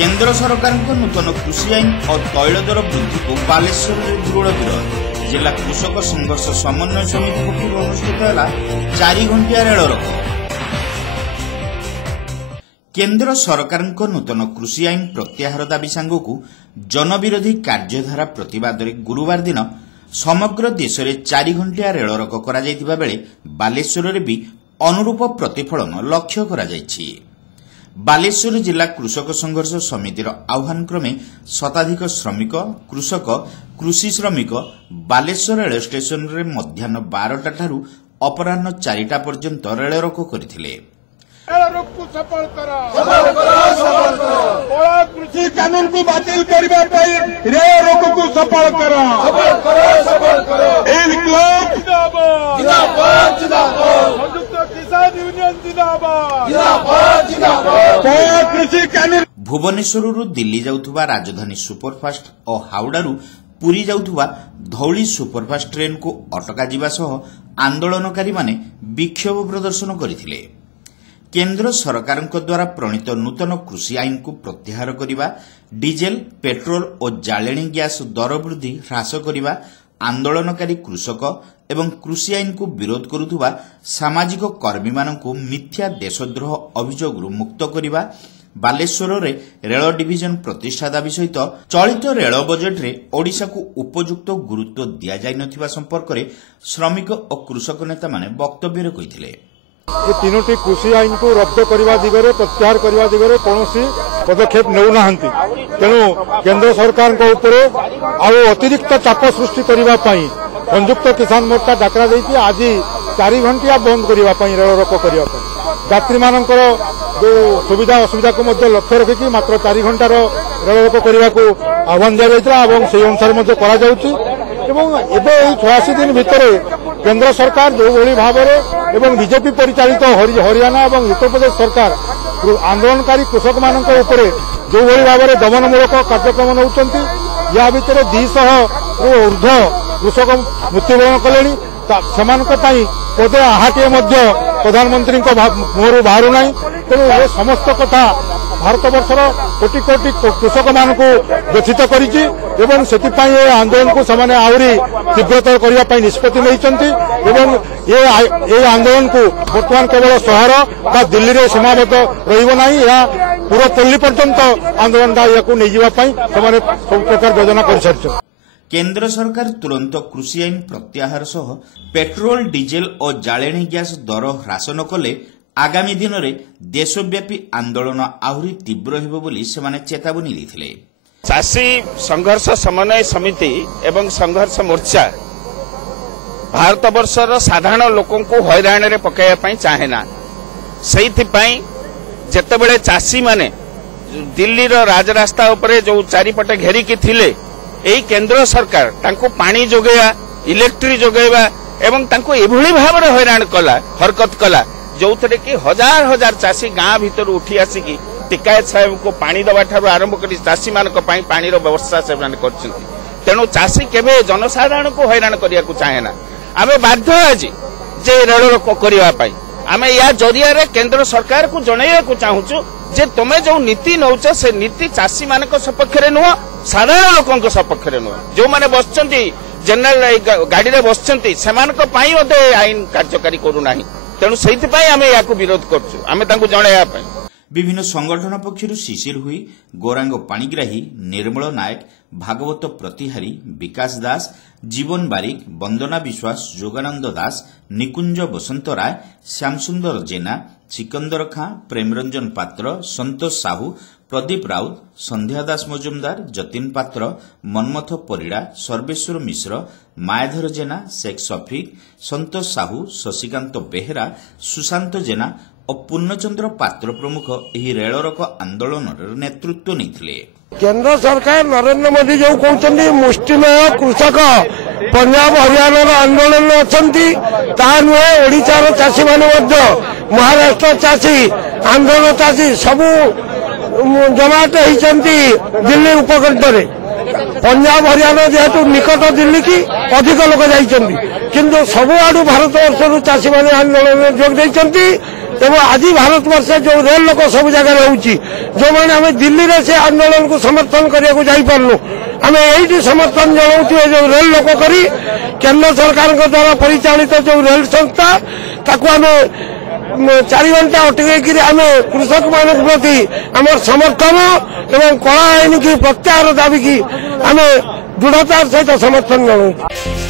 केंद्र सरकार नूतन कृषि आईन और तैल दर वृद्धि को बालेश्वर में दृढ़ विरोध। जिला कृषक संघर्ष समन्वय समिति पक्षर अनुष्ठित है 4 घंटिया रेल रोक। केंद्र सरकार नूतन कृषि आईन प्रत्याहार दाबी सांगू जनविरोधी कार्यधारा प्रतिवाद गुरुवार दिन समग्र देश में 4 घंटिया रेल रोक करा बेले बालेश्वर में भी अनुरूप प्रतिफलन लक्ष्य करा जायछि। बालेश्वर जिला कृषक संघर्ष समितिर आह्वान क्रमे शताधिक श्रमिक कृषक कृषि श्रमिक बालेश्वर रेल स्टेशन रे मध्याह्न 12टा ठारू अपराह्न 4टा पर्यंत रेल रोक करथिले। कृषि कानून को बातिल करने पर रेल रोक को सफल करो। संयुक्त किसान यूनियन कृषि कानून। भुवनेश्वर दिल्ली जाउथुबा राजधानी सुपरफास्ट और हावड़ारू पुरी जाउथुबा धौली सुपरफास्ट ट्रेन को अटका जिबा सह आंदोलनकारी माने विक्षोभ प्रदर्शन करथिले। केंद्र सरकार द्वारा प्रणीत नूतन कृषि आईन को प्रत्याहार करने, डीजेल पेट्रोल और जालेनी गैस दर वृद्धि ह्रास करने, आंदोलनकारी कृषक एवं कृषि आईन को विरोध करुवा सामाजिक कर्मी मानकु मिथ्या देशद्रोह अभियोग मुक्त करने, बालेश्वर रे रेल डिविजन प्रतिष्ठा दाबी सहित चलित रेल बजेट रे ओडिशा को उपयुक्त गुरुत्व दिया जाय नथिबा संपर्क में श्रमिक और कृषक नेता माने वक्तव्य कहिथिले। ये तीनोटी कृषि आईन को रद्द करने दिगरे प्रत्याहार करने दिगरे कौन पदक्षेप नेउना तेणु केंद्र सरकार अतिरिक्त चाप सृष्टि करने संयुक्त किसान मोर्चा डाकरा देती आज 4 घंटिया बंद करने रेल रोक करने यात्री मान जो सुविधा असुविधा को लक्ष्य रखिक मात्र 4 घंटार रेल रोक करने को आह्वान दि जाता से अनुसार एवं 86 दिन भितर केंद्र सरकार जो भली भाव में बीजेपी परिचालित हरियाणा और उत्तर प्रदेश सरकार आंदोलनकारी कृषक मान जो भली भाव में दमनमूलक कार्यक्रम नौकरी या भितर 200 रु ऊर्ध कृषक मृत्युवरण कले पदे आहाटे प्रधानमंत्री मुहर बाहर ना तेणु ये समस्त कथा भारत वर्षर कोटि कोटि कृषक मान व्यथित कर आंदोलन को सेमाने आहरी तीव्रतर करने निष्पत्ति ये आंदोलन को बर्तमान केवल सहर बा दिल्ली में सीमाबद्ध रहा पूरा पल्ली पर्यंत आंदोलन सब प्रकार योजना कर। केंद्र सरकार तुरंत कृषि आईन प्रत्याहार सह पेट्रोल डीजेल और जालेनी गैस दर ह्रास न कले आगामी दिन में देशव्यापी आंदोलन आहरी तीव्र हेबो बोली सेमाने चेतावनी देथिले। चाषी संघर्ष समन्वय समिति एवं संघर्ष मोर्चा भारत वर्षर साधारण लोकों को हैरान रे पकाइबा चाहेना से जेतेबेले चाषी माने दिल्ली रो राजरास्ता उपरे जो चारिपटे घेरिकी थिले एई केंद्र सरकार तांको पानी जोगेवा इलेक्ट्रिक जोगेवा एवं तांको एभली भाव में हैरान कला हरकत कला जो थे कि हजार हजार चाषी गाँ भीतर उठी आसिकी टिकायत साहेब को पानी दवा ठारू आरंभ कर चाषी मान पानी व्यवस्था से तेणु चाषी केवे जनसाधारण को हैरान करने को चाहेना आमे बाध्य आज जे रेल रोक करने आमे या जरिया रे केंद्र सरकार को जनइया को चाहूचु जे तुमे जो नीति नौच से नीति चाषी मान सपक्ष नुह साधारण लोकों सपक्ष नुह जो मैंने बसचंती जनरल गाड़ी रे बसचंती सेमानक पई ओदे आईन कार्यकारी करूना तेणु से या विरोध कर विभिन्न संगठन पक्षर शिशिर हुई गौरांग पाणिग्राही निर्मल नायक भागवत प्रतिहारी विकास दास जीवन बारिक वंदना विश्वास जोगानंद दास निकुंज बसंत राय श्यामसुंदर जेना सिकंदर खां प्रेमरंजन पात्र संतोष साहू प्रदीप राउत संध्या दास मजुमदार जतिन पात्र मनमथ परिड़ा सर्वेश्वर मिश्र मायाधर जेना शेख शफिक संतोष साहू शशिकांत बेहेरा सुशांत जेना और पूर्णचंद्र पात्र प्रमुख यह रेल रोक आंदोलन नेतृत्व नहीं। केंद्र सरकार नरेंद्र मोदी जो कहते मुष्टिमेय कृषक पंजाब हरियाणा आंदोलन अच्छा नुहे ओडिशार चाषी मान महाराष्ट्र चाषी आंध्र चाषी सबू जमाट होती दिल्ली उपकंठ पंजाब हरियाणा जेहेतु निकट दिल्ली की अधिक लोक जाइंट किंतु सबुआडू भारत वर्ष चाषी मान आंदोलन जोग देती तेणु आज भारतवर्ष जो रेल लोक सब जगह होची जो मैंने आम दिल्ली में से आंदोलन को समर्थन करने को जापारू आम यही समर्थन जनाऊँ जो रेल लोक करी केंद्र सरकार द्वारा परिचालित जो रेल संस्था ताकू आम 4 घंटा अटकई आम कृषक मान प्रति आम समर्थन एवं कला आईन की प्रत्याहार दाबी की आम दृढ़तार सहित समर्थन जनाऊँ।